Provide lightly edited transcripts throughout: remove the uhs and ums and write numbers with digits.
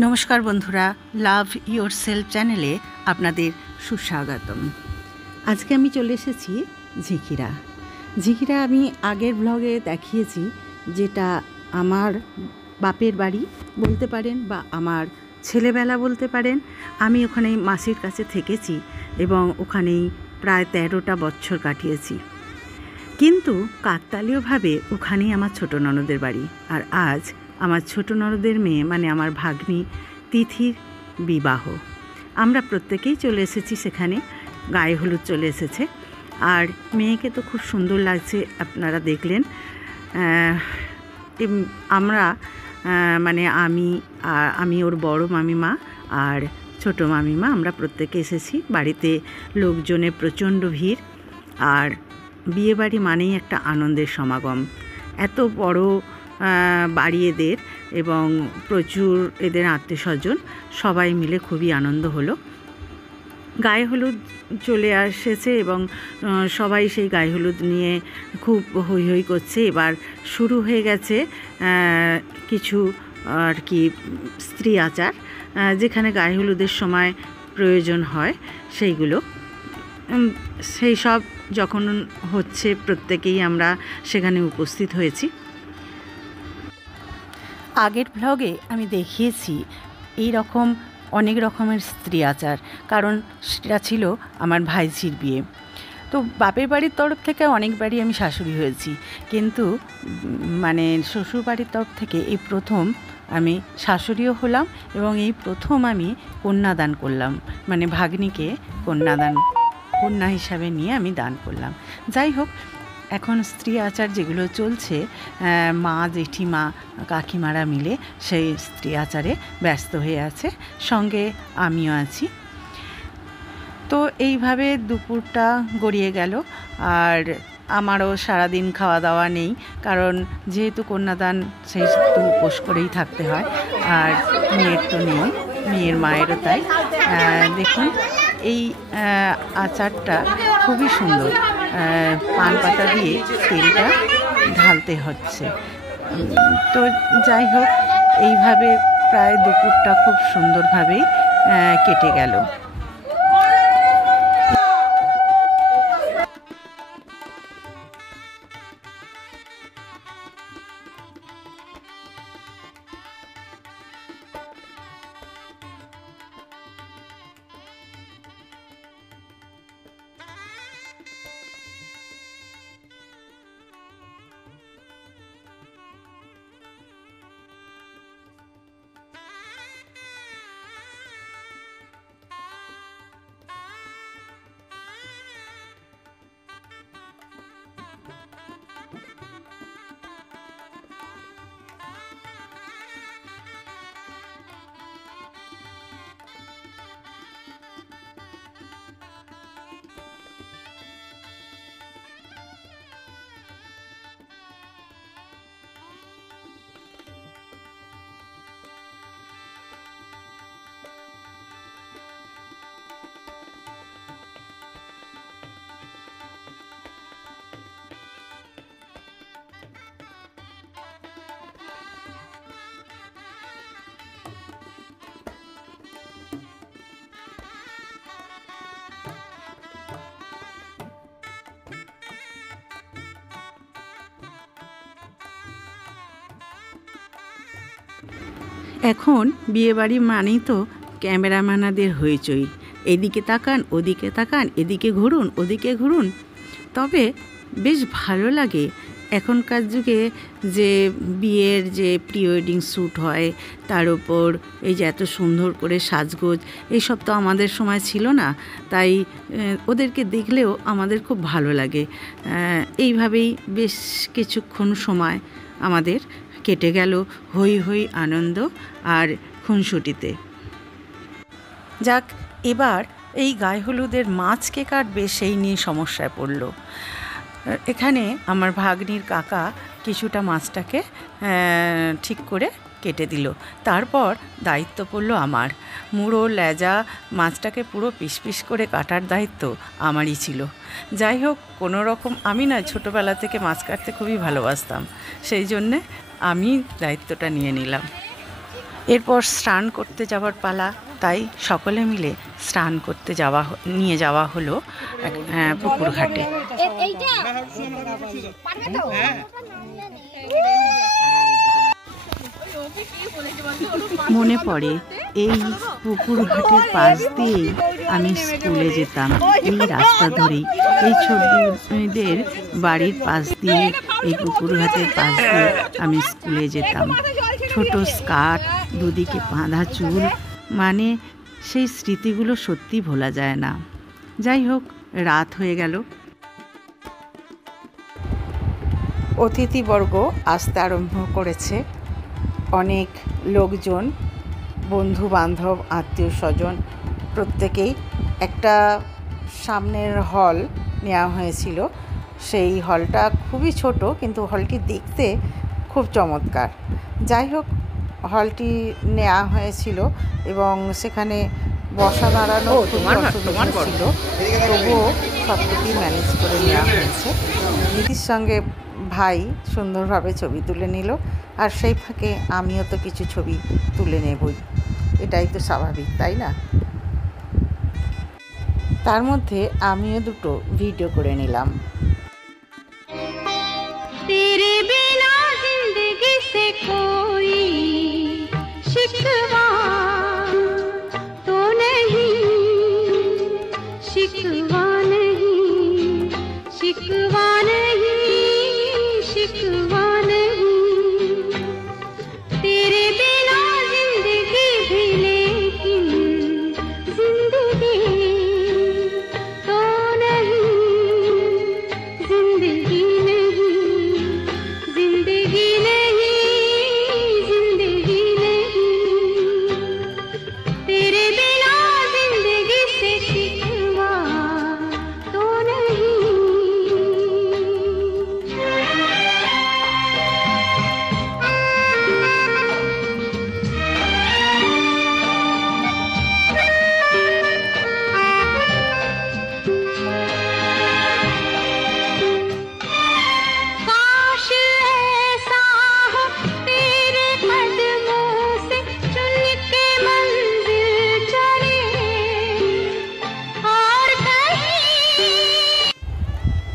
नमस्कार बंधुरा लाभ योर सेल्फ चैनेले आपनादेर सुस्वागतम। आज के आमी चले एसेछि झिकिरा। झिकिरा आमी आगेर ब्लगे देखिएछि जेटा आमार बापेर बाड़ी बोलते पारेन बा आमार छेलेबेला बोलते पारेन। आमी ओखाने मासिर काछे थेकेछि एबं ओखानेई प्राय 13टा बच्छर काटिয়েছি। किन्तु काकतालीयभावे ओखानेई आमार छोटो ननदेर बाड़ी। और आज आमार छोटो ननदेर मेये माने आमार भाग्नी तिथिर विवाह। आमरा प्रत्येकेई चले एसेछि सेखाने, गाये हलुद चले एसेছে। और मेयेके तो खूब सुंदर लागছে, आपनारा देखलेन। आमरा माने आमी ओर बड़ो मामिमा और छोटो मामिमा आमरा प्रत्येके एसेছি। बाड़ीते लोकजनेर प्रचंड भीड़ और बिये बाड़ी मानेई एकटा आनंदेर समागम। एत बड़ो बाड़ी एदेर एबं प्रचुर एदेर आत्मीय स्वजन सबाई मिले खूबই आनंद हलो। गाये हलुद चले आसेছে এবং সবাই সেই গায়ে হলুদ নিয়ে খুব হৈ হৈ করছে। এবার শুরু হয়ে গেছে কিছু আর কি স্ত্রী আচার, যেখানে গায়ে হলুদের সময় প্রয়োজন হয় সেইগুলো। সেই সব যখন হচ্ছে প্রত্যেকেই আমরা সেখানে উপস্থিত হয়েছি। আগের ব্লগে আমি দেখিয়েছি এই রকম অনেক রকমের স্ত্রী আচার, কারণ সেটা ছিল আমার ভাইঝির বিয়ে। তো বাপের বাড়ির তরফ থেকে অনেকবারই আমি শাশুড়ি হয়েছি, কিন্তু মানে শ্বশুর বাড়ির তরফ থেকে এই প্রথম আমি শাশুড়িও হলাম এবং এই প্রথম আমি কন্যাদান করলাম, মানে ভাগ্নিকে কন্যা হিসাবে নিয়ে আমি দান করলাম। যাই হোক, এখন স্ত্রী আচার যেগুলো চলছে, মা জেঠিমা কাকিমারা মিলে সেই স্ত্রী আচারে ব্যস্ত হয়ে আছে, সঙ্গে আমিও আছি। তো এইভাবে দুপুরটা গড়িয়ে গেল। আর আমারও সারাদিন খাওয়া দাওয়া নেই, কারণ যেহেতু কন্যাদান সেহেতু উপোস করেই থাকতে হয়। আর মেয়ের তো নেই, মেয়ের মায়েরও তাই। দেখুন এই আচারটা খুবই সুন্দর। পান পাতা দিয়ে তেলটা ঢালতে হচ্ছে। তো যাই হোক, এইভাবে প্রায় দুপুরটা খুব সুন্দরভাবেই কেটে গেল। এখন বিয়েবাড়ি মানেই তো ক্যামেরাম্যানদের হইচই। এদিকে তাকান, ওদিকে তাকান, এদিকে ঘুরুন, ওদিকে ঘুরুন। তবে বেশ ভালো লাগে এখনকার যুগে যে বিয়ের যে প্রি ওয়েডিং শ্যুট হয়, তার উপর এই যে এত সুন্দর করে সাজগোজ, এইসব তো আমাদের সময় ছিল না। তাই ওদেরকে দেখলেও আমাদের খুব ভালো লাগে। এইভাবেই বেশ কিছুক্ষণ সময় আমাদের কেটে গেল হই হই আনন্দ আর খুনসুটিতে। যাক, এবার এই গায়ে হলুদের মাছ কে কাটবে সেই নিয়ে সমস্যায় পড়ল। এখানে আমার ভাগ্নির কাকা কিছুটা মাছটাকে ঠিক করে কেটে দিল। তারপর দায়িত্ব পড়ল আমার। মুড়ো লেজা মাছটাকে পুরো পিস পিস করে কাটার দায়িত্ব আমারই ছিল। যাই হোক, কোনো রকম আমি না ছোটোবেলা থেকে মাছ কাটতে খুবই ভালোবাসতাম, সেই জন্যে আমি দায়িত্বটা নিয়ে নিলাম। এরপর স্নান করতে যাওয়ার পালা, তাই সকলে মিলে স্নান করতে নিয়ে যাওয়া হলো পুকুর ঘাটে। মনে পড়ে এই পুকুর ঘাটের পাশ দিয়েই আমি স্কুলে যেতাম, এই রাস্তা ধরেই, এই ছোটদের বাড়ির পাশ দিয়ে, এই পুকুর ঘাটের পাশ দিয়ে আমি স্কুলে যেতাম। ছোট স্কার্ট, দুদিকে বাঁধা চুল, মানে সেই স্মৃতিগুলো সত্যি ভোলা যায় না। যাই হোক, রাত হয়ে গেল। অতিথিবর্গ আসতে আরম্ভ করেছে। অনেক লোকজন, বন্ধু বান্ধব, আত্মীয় স্বজন, প্রত্যেকেই একটা সামনের হল নেওয়া হয়েছিল। সেই হলটা খুবই ছোট, কিন্তু হলটি দেখতে খুব চমৎকার। যাই হোক, হলটি নেওয়া হয়েছিল এবং সেখানে বসা দাঁড়ানো খুবই অসুবিধা ছিল, তবুও সবটুকুই ম্যানেজ করে নেওয়া হয়েছে। দিদির সঙ্গে ভাই সুন্দরভাবে ছবি তুলে নিল, আর সেই ফাঁকে আমিও তো কিছু ছবি তুলে নেবই, এটাই তো স্বাভাবিক, তাই না? তার মধ্যে আমিও দুটো ভিডিও করে নিলাম।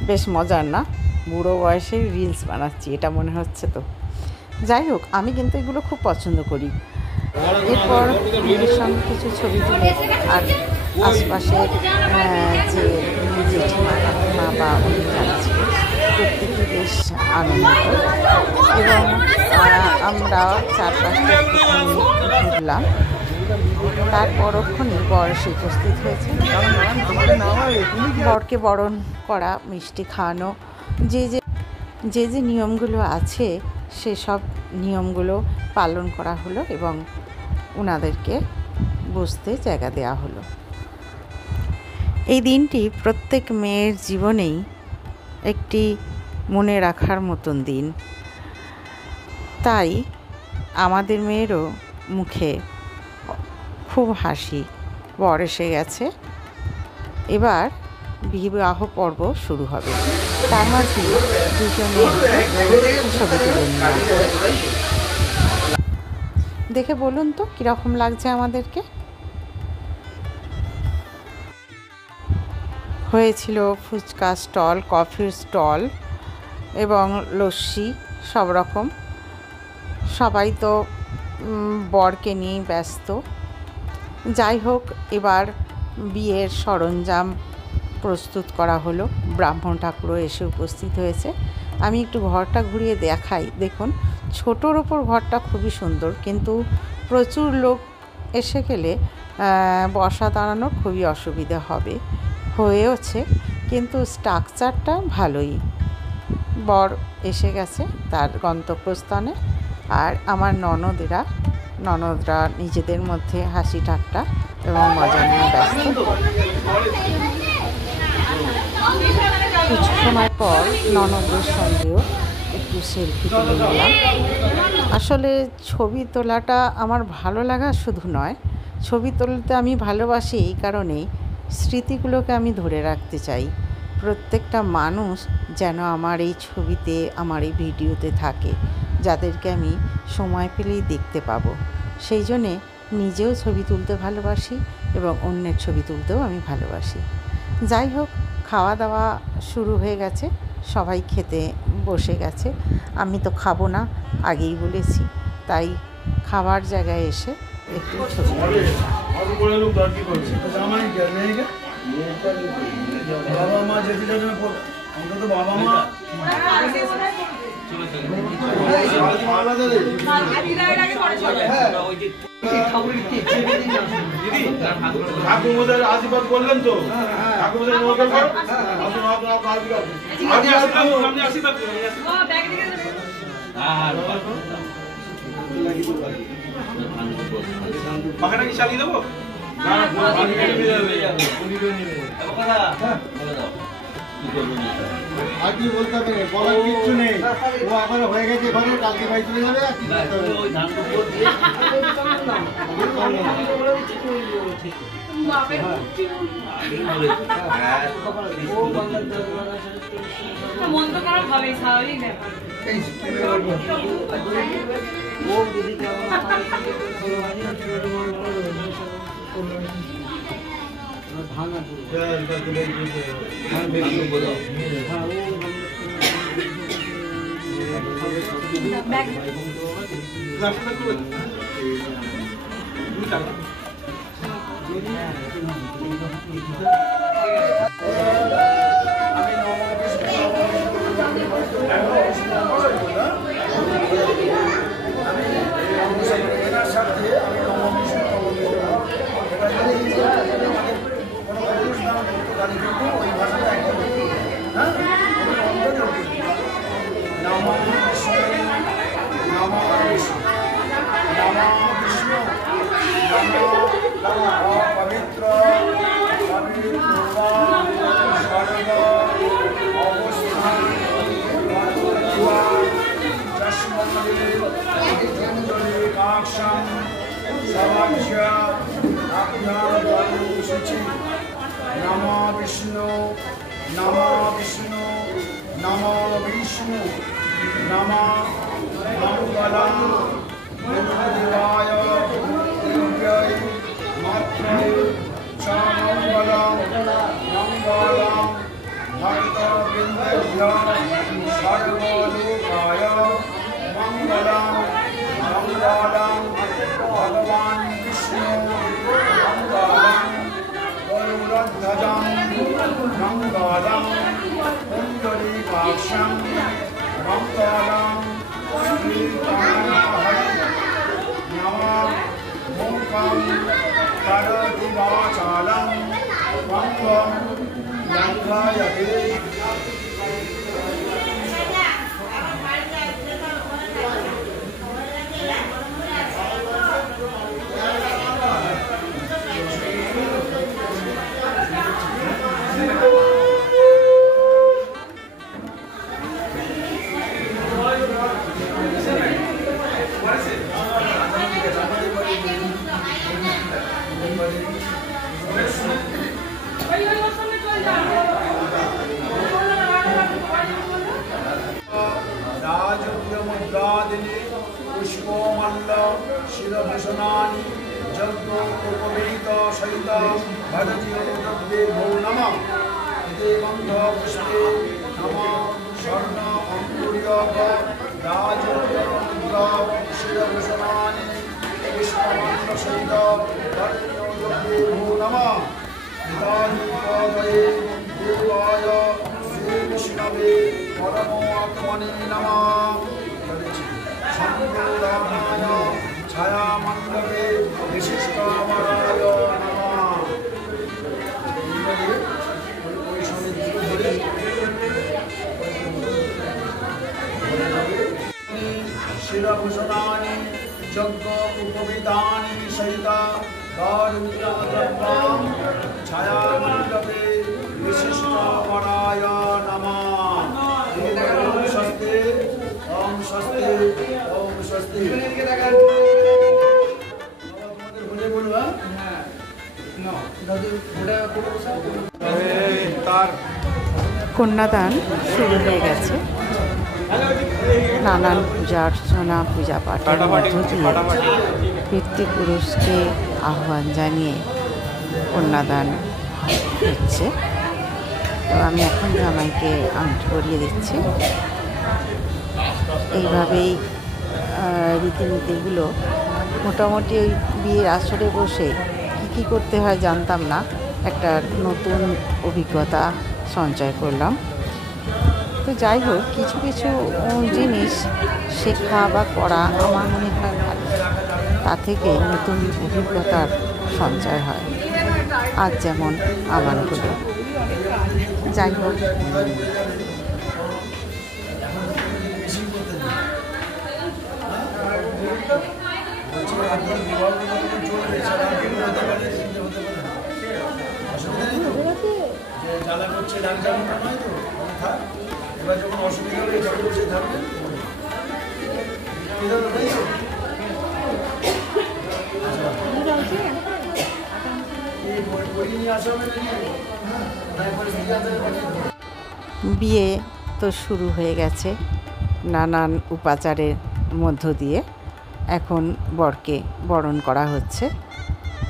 বেশ মজার না? বুড়ো বয়সে রিলস বানাচ্ছি এটা মনে হচ্ছে তো। যাই হোক, আমি কিন্তু এগুলো খুব পছন্দ করি। এরপর মেয়ের সঙ্গে কিছু ছবি তুলে আর আশপাশে যে জেঠিমা কাকিমা বা উনি যারা ছিল প্রত্যেকে বেশ আনন্দিত, এবং আমরা চারপাশটা ঘুরলাম। তার পরক্ষণে বর এসে উপস্থিত হয়েছে। বরকে বরণ করা, মিষ্টি খাওয়ানো, যে যে নিয়মগুলো আছে সেসব নিয়মগুলো পালন করা হলো এবং ওনাদেরকে বসতে জায়গা দেওয়া হলো। এই দিনটি প্রত্যেক মেয়ের জীবনেই একটি মনে রাখার মতন দিন, তাই আমাদের মেয়েরও মুখে খুব হাসি। বর এসে গেছে, এবার বিবাহ পর্ব শুরু হবে। তার মাঝে দুজনে ছবি তুলে নিলাম। দেখে বলুন তো কীরকম লাগছে আমাদেরকে। হয়েছিল ফুচকা স্টল, কফির স্টল এবং লস্যি, সব রকম। সবাই তো বরকে নিয়েই ব্যস্ত। যাই হোক, এবার বিয়ের সরঞ্জাম প্রস্তুত করা হলো। ব্রাহ্মণ ঠাকুরও এসে উপস্থিত হয়েছে। আমি একটু ঘরটা ঘুরিয়ে দেখাই। দেখুন, ছোটোর ওপর ঘরটা খুবই সুন্দর, কিন্তু প্রচুর লোক এসে গেলে বসা দাঁড়ানোর খুবই অসুবিধা হয়েওছে, কিন্তু স্ট্রাকচারটা ভালোই। বর এসে গেছে তার গন্তব্যস্থানে, আর আমার ননদরা নিজেদের মধ্যে হাসি ঠাট্টা এবং মজা নিয়ে ব্যস্ত। কিছু সময় পর ননদের সঙ্গেও একটু সেলফি তুলে নিলাম। আসলে ছবি তোলাটা আমার ভালো লাগা শুধু নয়, ছবি তুলতে আমি ভালোবাসি এই কারণেই, স্মৃতিগুলোকে আমি ধরে রাখতে চাই। প্রত্যেকটা মানুষ যেন আমার এই ছবিতে, আমার এই ভিডিওতে থাকে, যাদেরকে আমি সময় পেলেই দেখতে পাবো, সেই জন্যে নিজেও ছবি তুলতে ভালোবাসি এবং অন্যের ছবি তুলতেও আমি ভালোবাসি। যাই হোক, খাওয়া দাওয়া শুরু হয়ে গেছে, সবাই খেতে বসে গেছে। আমি তো খাবো না, আগেই বলেছি, তাই খাবার জায়গায় এসে একটু ছবি বাবা মা যেতে যাবে অন্তত বাবা মা আশীর্বাদ করলেন তো পাখাটা কি চালিয়ে দেবো? আর কি বলতে হবে, বলার কিচ্ছু নেই। ও এখন হয়ে গেছে, ঘরে কালকে ভাই চলে যাবে। আর কি মন তো খারাপ হবে, স্বাভাবিক ব্যাপার। नमो विष्णु नमो विष्णु नमो विष्णु नमो मंगलम देवाय दिव्याय मात्रे च मंगलम मंगलम भक्तवृंदेभ्यो सर्वलोकाय मंगलम मंगलम भगवान विष्णु मंगलम गरुड़ध्वजं मंगलम पुंडरीकाक्षं मंगलम श्रीकान्ताय नमः मूकं करोतिवाचालं मंगलं लङ्घयते पुष्पोमल्ल शिरभूषणानि जग्गोपवीत सहित भजति भो नमः इति गन्धपुष्पे नमः स्वर्ण अङ्कुर्यक राजमुद्रा शिरभूषणानि पुष्पोमल्ल सहित भजति भो नमः इदानीं पादये देवाय श्रीविष्णवे परमात्मने नमः संपूर्णाय छायामंडले विशिष्टामराय नमः शिरभूषणानि यज्ञ उपवितानि सहित दारुद्रद्रव्यं छायामंडले विशिष्टामराय नमः स्वस्ति ओम स्वस्ति ओम स्वस्ति কন্যাদান শুরু হয়ে গেছে। নানান পূজা অর্চনা পূজা পাঠের মধ্য দিয়ে পিতৃপুরুষকে আহ্বান জানিয়ে কন্যাদান হচ্ছে। তো আমি এখন জামাইকে আংটি পরিয়ে দিচ্ছি। এইভাবেই রীতিনীতিগুলো মোটামুটি ওই বিয়ের আসরে বসে কী করতে হয় জানতাম না, একটা নতুন অভিজ্ঞতা সঞ্চয় করলাম। তো যাই হোক, কিছু কিছু জিনিস শেখা বা করা আমার মনে হয় ভালো, তা থেকে নতুন অভিজ্ঞতার সঞ্চয় হয়। আজ যেমন আমার হলো। যাই হোক, বিয়ে তো শুরু হয়ে গেছে নানান উপাচারের মধ্য দিয়ে। এখন বরকে বরণ করা হচ্ছে।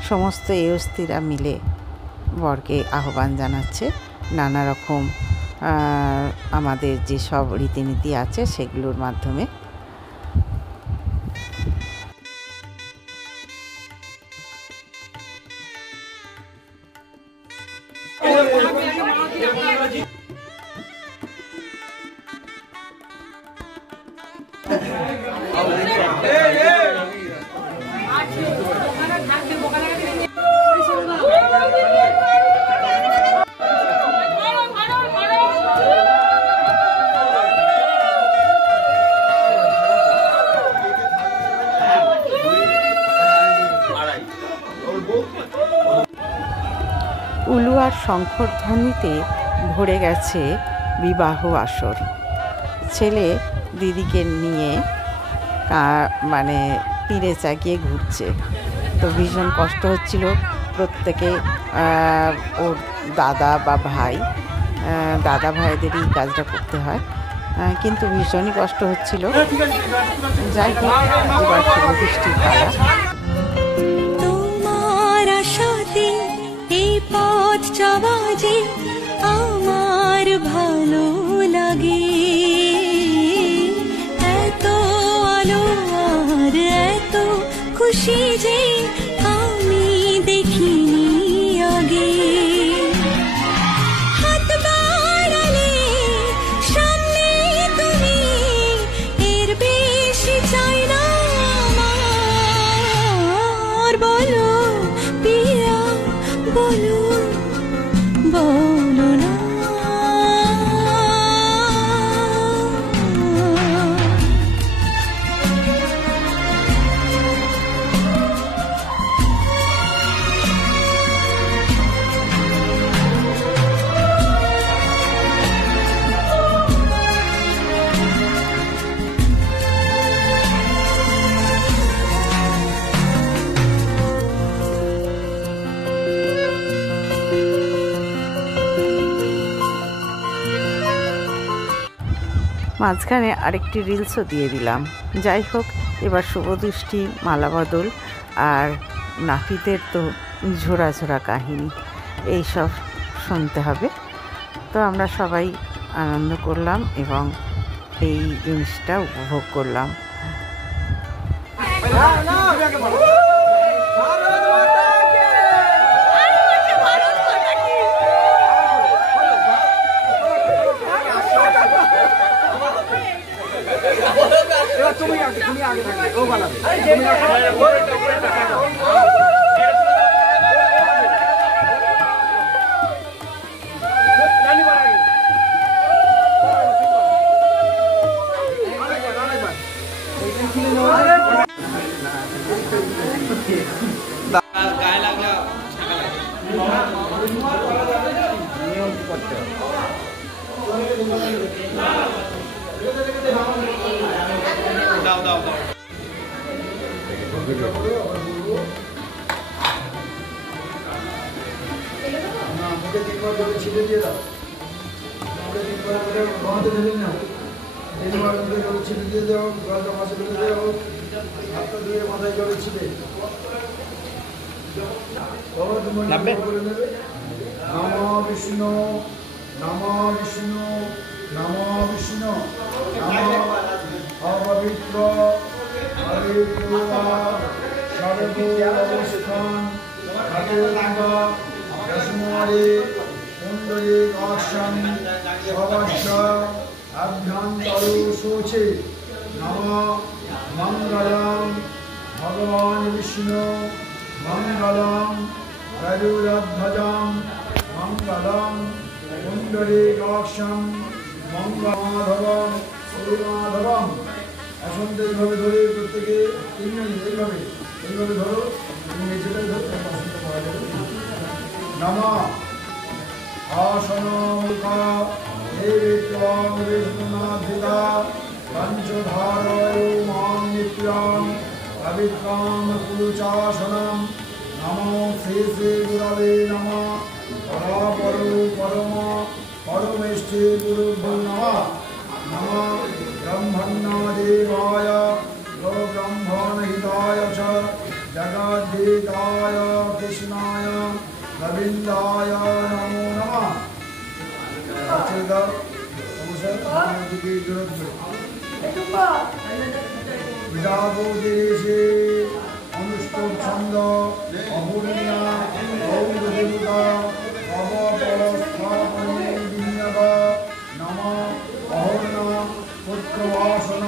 সমস্ত এয়স্তিরা মিলে বরকে আহ্বান জানাচ্ছে নানা রকম আমাদের যেসব রীতিনীতি আছে সেগুলোর মাধ্যমে। উলুয়ার শঙ্খধ্বনিতে ভরে গেছে বিবাহ আসর। ছেলে দিদিকে নিয়ে মানে পিঁড়ে চাগিয়ে ঘুরছে। তো ভীষণ কষ্ট হচ্ছিল প্রত্যেকে, ওর দাদা বা ভাই, দাদা ভাইদেরই কাজটা করতে হয়, কিন্তু ভীষণই কষ্ট হচ্ছিল। যাই হোক, এবার শুভদৃষ্টির পালা। পথ চলা যে আমার ভালো লাগে, এত আলো আর এত খুশি যে আমি দেখিনি আগে। হাত বাড়ালে সামনে তুমি, এর বেশি চাই না আমার। বলো পিয়া বলো, বলো না। মাঝখানে আরেকটি রিলসও দিয়ে দিলাম। যাই হোক, এবার শুভদৃষ্টি, মালা বদল আর নাপিতের তো ঝোড়া ঝোড়া কাহিনী, এইসব শুনতে হবে। তো আমরা সবাই আনন্দ করলাম এবং এই জিনিসটা উপভোগ করলাম। তুমি আগে থাকবে, ও বানাবে। গায়ে লাগলে নিয়ম করতে হবে। দাও দাও দাও। মুখে 3 বার ছিঁড়ে দিয়ে দাও। মুখে 3 বার ঘামাতে দিলেন না। তিনবার মুখে জল ছিটে দিয়ে দেও, গলাটা পাশে ফেলে দেও, হাতটা ধুয়ে মাথায় জলে ছিটে নামবে? নমো বিষ্ণু, নমো বিষ্ণু, নমো বিষ্ণু, নমো অপবিত্র সর্ব অবস্থান রসমরে কুণ্ডলী কাক্ষম সবস্য অভ্যন্তর শোচে নম মঙ্গলম ভগবান বিষ্ণু মঙ্গলম গরুড়ধ্বজম মঙ্গলম কুণ্ডলী কাক্ষম মঙ্গলমাধবম শ্রীমাধবম। আসনটা এইভাবে ধরে প্রত্যেকে 3 মিনিট এইভাবে ধরো, তুমি নিজেটাই ধরো, আসনটা পাওয়া যাবে। নমঃ আসন মুখা দেবী ত্বং বিষ্ণুনাথিতা পঞ্চধারয় মাং নিত্যাং পবিত্রাং কুরুচাসনম। নমো শ্রী শ্রী গুরবে নমঃ পরাপরো পরম পরমেষ্ঠে গুরুভ্যো নমঃ। নমঃ ব্রহ্মণ্যদেবায় গোব্রহ্মণহিতায় চ জগদ্ধিতায় কৃষ্ণায় গোবিন্দায় নমো নমঃ। বিজাবদেশে অনুষ্ঠব ছন্দ অপূর্ণা গৌরদেবতা অবপরস্থাপনে বিনিয়োগ নম অহর্ণ পুত্রবাসন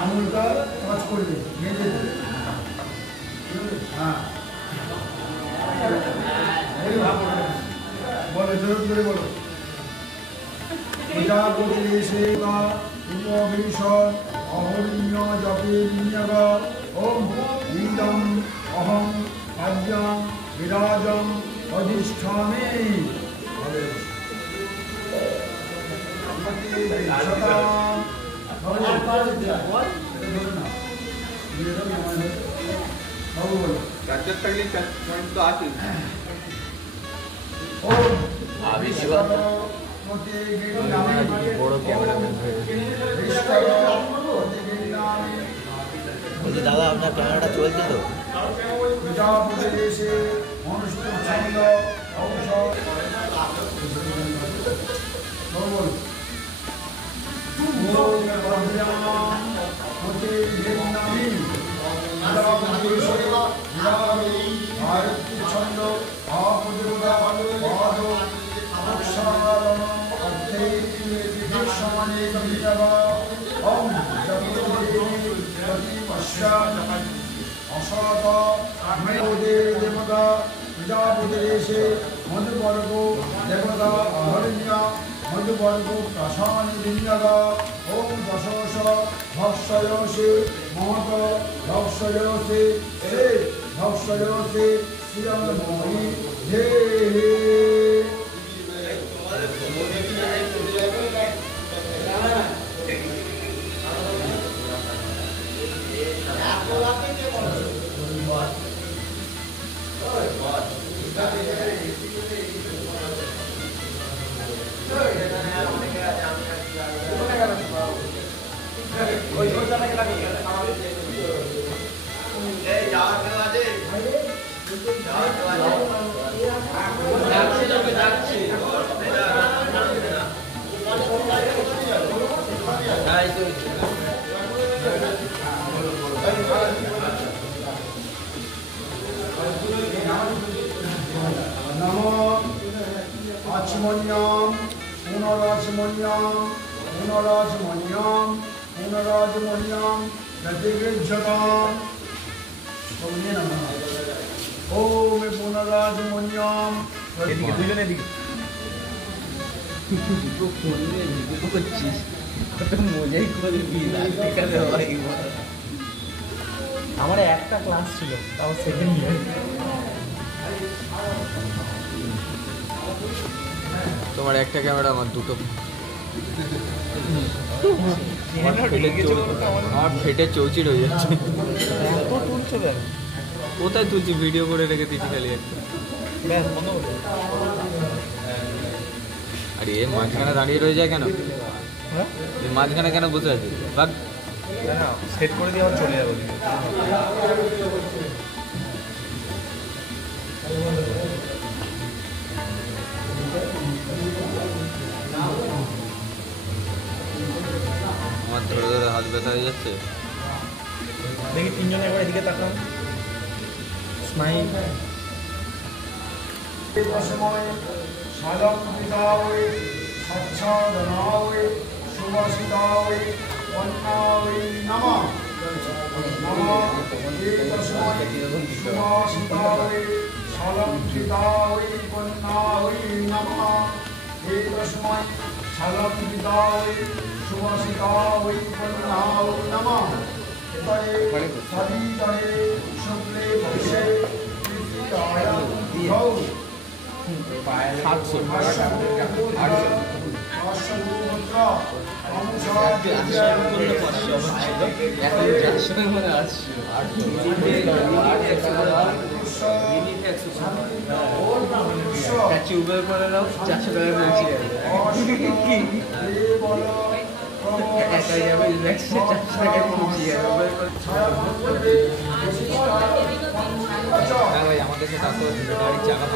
আঙুলটা কাজ করবে মেজে হ্যাঁ বলো জোর করে বলো। প্রজাপতি সেবা উপভীষণ অহরিণ্য জপে বিনিয়োগ ওম ইদম অহং আদ্যং বিরাজং অধিষ্ঠামি। দাদা আপনার ক্যামেরাটা চলছে তো? ছন্দ সমানে অসত দেবতা প্রজাপতিদেশে মধুবর্গ দেবতা অহরণ্য মধুবর্গ প্রশানি বিনিয়োগ ওম দশশ ভক্ষয়সে মহত ভক্ষয়সে হে ভক্ষয়সে শ্রীরমণি হে নমো আচমন্যাম পুনরাচমন্যাম পুনরাচমন্যাম পুনরাচমন্যাম গতিগৃহ্যতাম। ওম পুনরাচমন্যাম আমার একটা ক্লাস ছিল, তাও সেকেন্ড ইয়ার। তোমার একটা ক্যামেরা, আমার দুটো। আমার ফেটে চৌচির হয়ে যাচ্ছে। এত তুলছো কেন? কোথায় তুলছি? ভিডিও করে রেখে দিচ্ছি খালি একটা। ব্যাস বন্ধ করে দাও। আর এ মাঝখানে দাঁড়িয়ে রয়ে যায় কেন? হ্যাঁ এ মাঝখানে কেন বসে আছে? বাদ। না সেট করে দিয়ে আবার চলে যাবো। আমার ধরে ধরে হাত ব্যথা হয়ে যাচ্ছে। দেখি তিনজনে একবার এদিকে তাকাও। স্মাইল। সময় সালক পিতাওই স্বচ্ছদনাওই সুবাসিতাওই অন্নাওই নমঃ নমঃ তস্মৈ সুবাসিতাওই সালক পিতাওই অন্নাওই নমঃ তস্মৈ সালক পিতাওই সুবাসিতাওই অন্নাওই নমঃ তয়ে সবিতরে শুক্লে পক্ষে তৃতীয়ায় গৌ 700 উবের করে নাও 400 টাকা পেয়েছি একাই যাবে 400 টাকা পৌঁছে যাবে আমাদের সাথে গাড়ির চাকা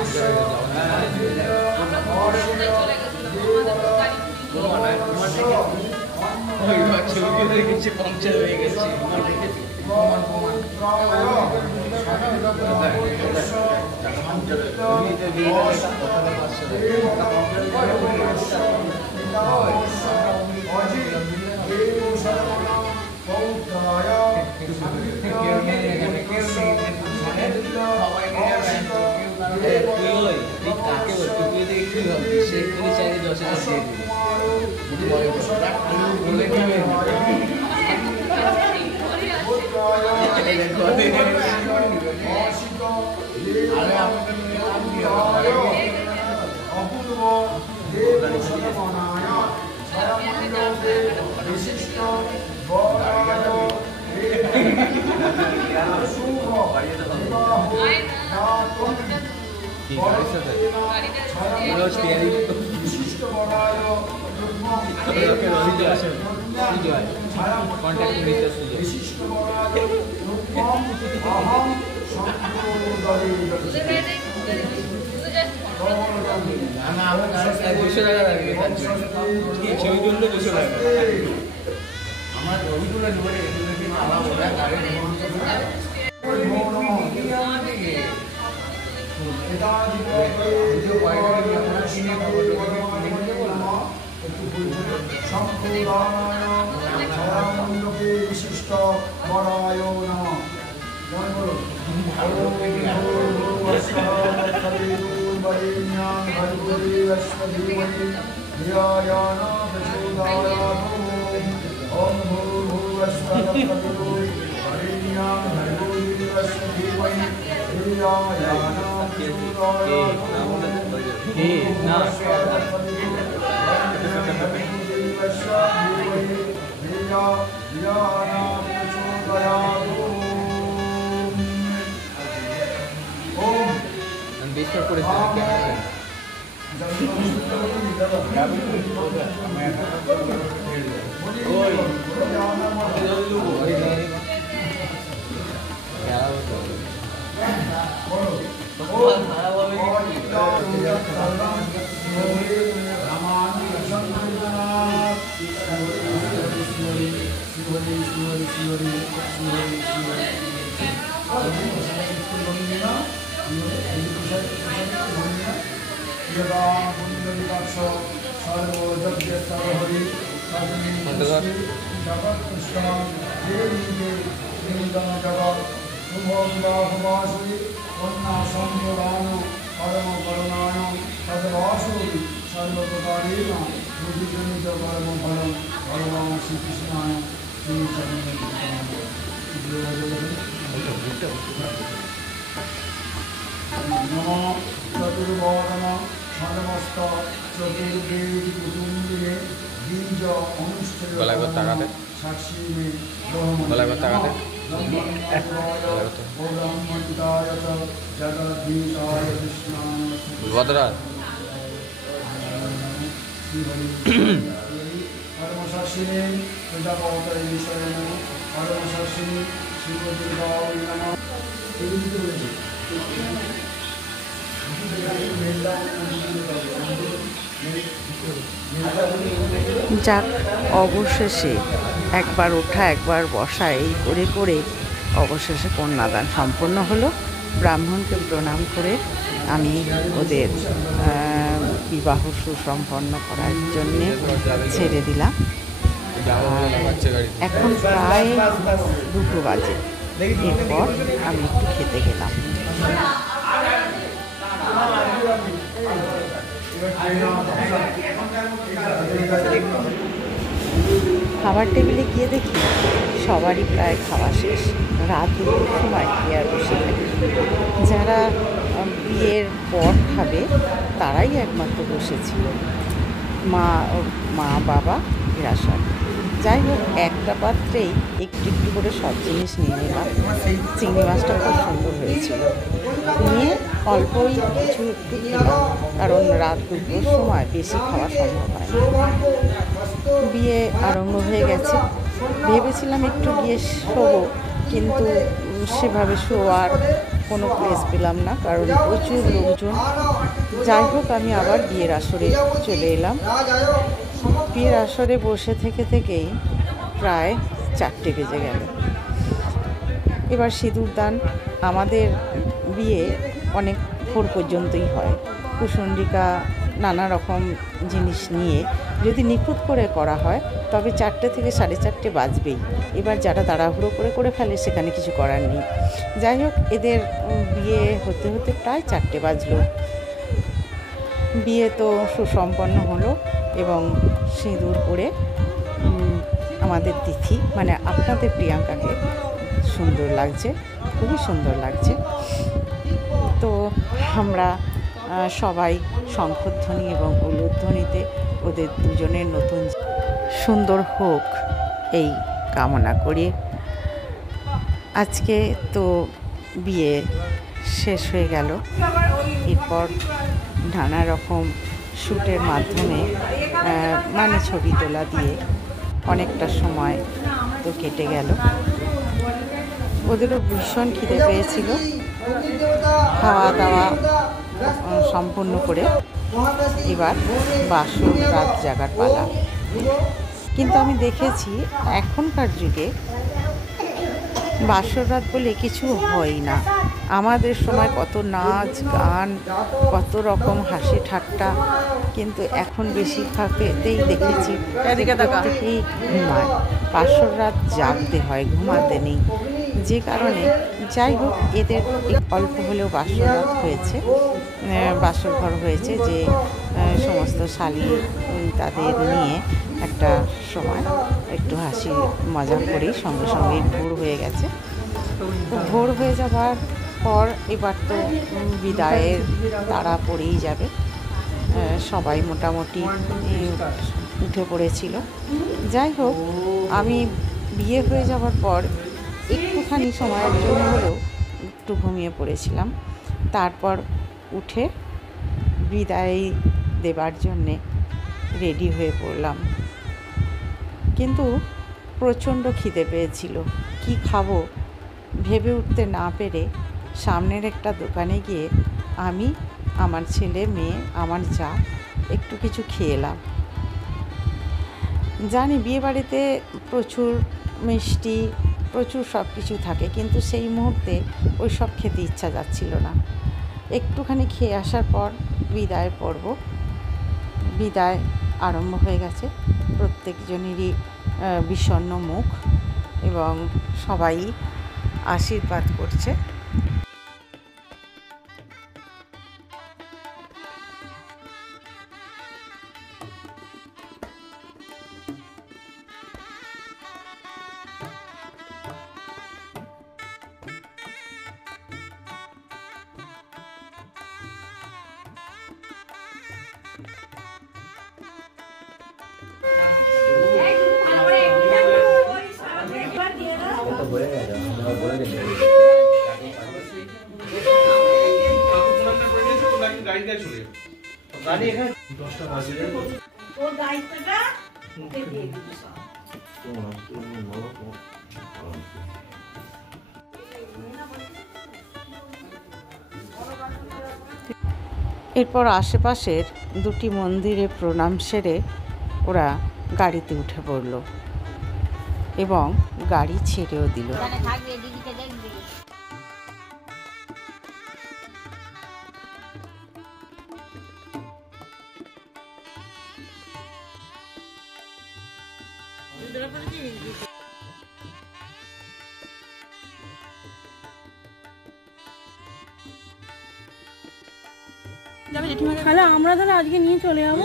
পাংচার হয়ে গেছে। পাংচার হয়ে গেছে विशिष्ट वरायो नमः। ডিস্টার্ব করেছে ক্যামেরা। नमो चतुर्भुवन समस्त चतुर्वेदी कुटुंबिने গলায় করে তাকাতে গলায় করে তাকাতে ভদ্রাজ পরমশাসিনী প্রজাপতয়ে শরণ পরমশাসিনী শিবদুর্গায় নমঃ। যাক, অবশেষে একবার ওঠা একবার বসা এই করে করে অবশেষে কন্যাদান সম্পন্ন হলো। ব্রাহ্মণকে প্রণাম করে আমি ওদের বিবাহ সুসম্পন্ন করার জন্যে ছেড়ে দিলাম। এখন প্রায় 2টো বাজে। এরপর আমি একটু খেতে গেলাম। খাবার টেবিলে গিয়ে দেখি সবারই প্রায় খাওয়া শেষ। রাত 2টোর সময় কি আর বসে থাকে? যারা বিয়ের পর খাবে তারাই একমাত্র বসেছিল, মা বাবা এরা সব। যাই হোক, একটা পাত্রেই একটু একটু করে সব জিনিস নিয়ে নিলাম। চিংড়ি মাছটা খুব সুন্দর হয়েছিল। নিয়ে অল্পই কিছু একটু খেলাম, কারণ রাত 2টোর সময় বেশি খাওয়া সম্ভব হয় না। বিয়ে আরম্ভ হয়ে গেছে। ভেবেছিলাম একটু গিয়ে শোবো, কিন্তু সেভাবে শোয়ার কোনো প্লেস পেলাম না, কারণ প্রচুর লোকজন। যাই হোক, আমি আবার বিয়ের আসরে চলে এলাম। বিয়ের আসরে বসে থেকেই প্রায় 4টে বেজে গেল। এবার সিঁদুরদান। আমাদের বিয়ে অনেক ভোর পর্যন্তই হয়। কুশণ্ডিকা নানা রকম জিনিস নিয়ে যদি নিখুঁত করে করা হয় তবে 4টে থেকে 4:30 বাজবেই। এবার যারা তাড়াহুড়ো করে ফেলে সেখানে কিছু করার নেই। যাই হোক, এদের বিয়ে হতে হতে প্রায় 4টে বাজলো। বিয়ে তো সুসম্পন্ন হলো এবং সিঁদুর পরে আমাদের তিথি মানে আপনাদের প্রিয়াঙ্কাকে সুন্দর লাগছে, খুবই সুন্দর লাগছে। তো আমরা সবাই শঙ্খধ্বনি এবং উলুধ্বনিতে ওদের দুজনের নতুন সুন্দর হোক এই কামনা করি। আজকে তো বিয়ে শেষ হয়ে গেল। এরপর নানা রকম শ্যুটের মাধ্যমে মানে ছবি তোলা দিয়ে অনেকটা সময় তো কেটে গেল। ওদেরও ভীষণ খিদে পেয়েছিল। খাওয়া দাওয়া সম্পূর্ণ করে এবার বাসর রাত জাগার পালা। কিন্তু আমি দেখেছি এখনকার যুগে বাসর রাত বলে কিছু হয় না। আমাদের সময় কত নাচ গান, কত রকম হাসি ঠাট্টা, কিন্তু এখন বেশিরভাগতেই দেখেছি প্রত্যেকেই ঘুমায়। বাসর রাত জাগতে হয়, ঘুমাতে নেই। যে কারণে যাই হোক, এদের অল্প হলেও বাসর রাত হয়েছে, বাসর ঘর হয়েছে, যে সমস্ত শালি তাদের নিয়ে একটা সময় একটু হাসি মজা করেই সঙ্গে সঙ্গে ভোর হয়ে গেছে। তো ভোর হয়ে যাবার পর এবার তো বিদায়ের তাড়া পড়েই যাবে। সবাই মোটামুটি উঠে পড়েছিল। যাই হোক, আমি বিয়ে হয়ে যাওয়ার পর একটুখানি সময়ের জন্য হলেও একটু ঘুমিয়ে পড়েছিলাম। তারপর উঠে বিদায় দেবার জন্যে রেডি হয়ে পড়লাম। কিন্তু প্রচণ্ড খিদে পেয়েছিল। কি খাবো ভেবে উঠতে না পেরে সামনের একটা দোকানে গিয়ে আমি, আমার ছেলে মেয়ে, আমার যা একটু কিছু খেয়ে এলাম। জানি বিয়েবাড়িতে প্রচুর মিষ্টি, প্রচুর সব কিছু থাকে, কিন্তু সেই মুহূর্তে ওই সব খেতে ইচ্ছা যাচ্ছিল না। একটুখানি খেয়ে আসার পর বিদায় পর্ব, বিদায় আরম্ভ হয়ে গেছে। প্রত্যেকজনেরই বিষণ্ণ মুখ এবং সবাই আশীর্বাদ করছে। এরপর আশেপাশের দুটি মন্দিরে প্রণাম সেরে ওরা গাড়িতে উঠে পড়ল এবং গাড়ি ছেড়েও দিল। তাহলে আমরা তাহলে আজকে নিয়ে চলে যাবো।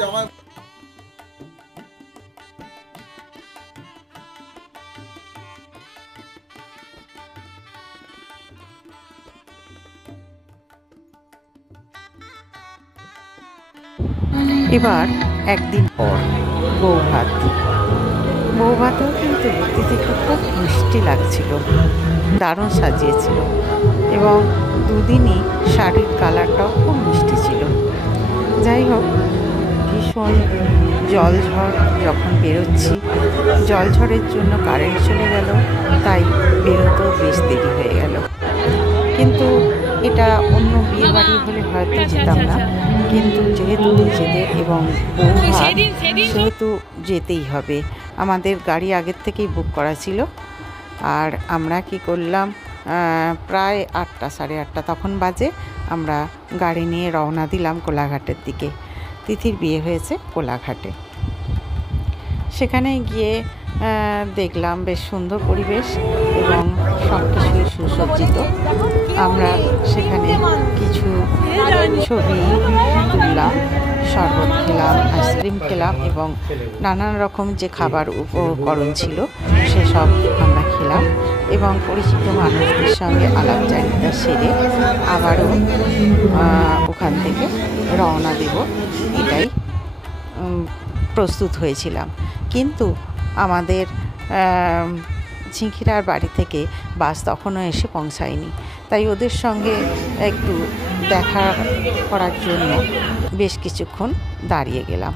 এবার একদিন পর বৌভাতেও কিন্তু তিথিকে খুব মিষ্টি লাগছিল, দারুণ সাজিয়েছিল এবং দুদিনই শাড়ির কালারটাও খুব মিষ্টি ছিল। যাই হোক, ভীষণ জলঝড় যখন বেরোচ্ছি, জলঝড়ের জন্য কারেন্ট চলে গেল, তাই বেরোতেও বেশ দেরি হয়ে গেল। কিন্তু এটা অন্য বিয়ে বাড়ি হলে হয়তো যেতাম না, কিন্তু যেহেতু নিজেদের এবং বৌভাত সেহেতু যেতেই হবে। আমাদের গাড়ি আগের থেকেই বুক করা ছিল। আর আমরা কি করলাম, প্রায় 8টা, সাড়ে 8টা তখন বাজে, আমরা গাড়ি নিয়ে রওনা দিলাম কোলাঘাটের দিকে। তিথির বিয়ে হয়েছে কোলাঘাটে। সেখানে গিয়ে দেখলাম বেশ সুন্দর পরিবেশ এবং সব কিছুই সুসজ্জিত। আমরা সেখানে কিছু ছবি তুললাম, শরবত খেলাম, আইসক্রিম খেলাম এবং নানান রকম যে খাবার উপকরণ ছিল সেসব আমরা খেলাম এবং পরিচিত মানুষদের সঙ্গে আলাপচারিতা সেরে আবারও ওখান থেকে রওনা দেব এটাই প্রস্তুত হয়েছিলাম। কিন্তু আমাদের ঝিঙ্কিরার বাড়ি থেকে বাস তখনও এসে পৌঁছায়নি, তাই ওদের সঙ্গে একটু দেখা করার জন্য বেশ কিছুক্ষণ দাঁড়িয়ে গেলাম।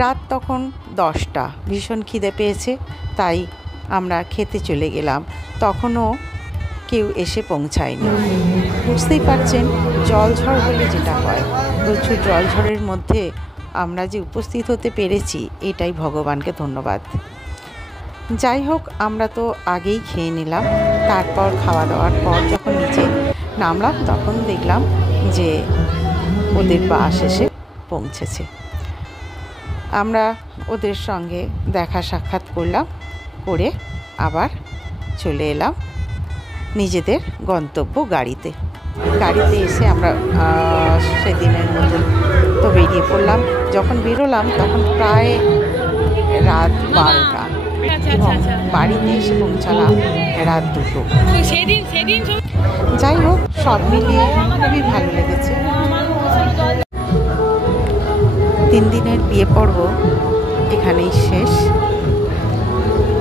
রাত তখন 10টা, ভীষণ খিদে পেয়েছে, তাই আমরা খেতে চলে গেলাম। তখনও কেউ এসে পৌঁছায়নি। বুঝতেই পারছেন জলঝড় হলে যেটা হয়, প্রচুর জলঝড়ের মধ্যে আমরা যে উপস্থিত হতে পেরেছি এটাই ভগবানকে ধন্যবাদ। যাই হোক, আমরা তো আগেই খেয়ে নিলাম। তারপর খাওয়া দাওয়ার পর যখন নিচে নামলাম তখন দেখলাম যে ওদের বাস এসে পৌঁছেছে। আমরা ওদের সঙ্গে দেখা সাক্ষাৎ করলাম, করে আবার চলে এলাম নিজেদের গন্তব্য গাড়িতে। এসে আমরা সেদিনের মতন তো বেরিয়ে পড়লাম। যখন বেরোলাম তখন প্রায় রাত 12টা এবং বাড়িতে এসে পৌঁছালাম রাত 2টো। যাই হোক, সব মিলিয়ে খুবই ভালো লেগেছে। 3 দিনের বিয়ে পর্ব এখানেই শেষ।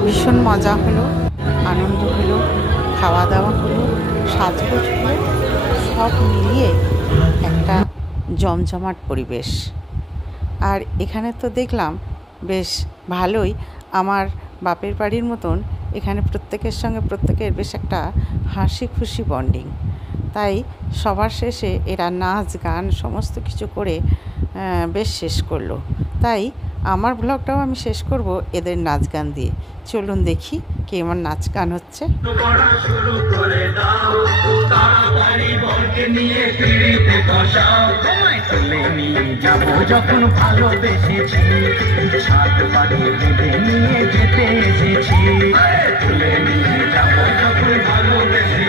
ভীষণ মজা হলো, আনন্দ হলো, খাওয়া দাওয়া হলো, সাজগোজ হলো, সব মিলিয়ে একটা জমজমাট পরিবেশ। আর এখানে তো দেখলাম বেশ ভালোই, আমার বাপের বাড়ির মতন এখানে প্রত্যেকের সঙ্গে প্রত্যেকের বেশ একটা হাসি খুশি বন্ডিং। তাই সবার শেষে এরা নাচ গান সমস্ত কিছু করে বেশ শেষ করলো। তাই আমার ব্লগটাও আমি শেষ করব এদের নাচ গান দিয়ে। চলুন দেখি কেমন নাচ গান হচ্ছে। যখন ভালোবেসেছি ছাদ বাড়িয়ে বেঁধে নিয়ে যেতে এসেছি, তুলে নিয়ে যাবো যখন ভালোবেসে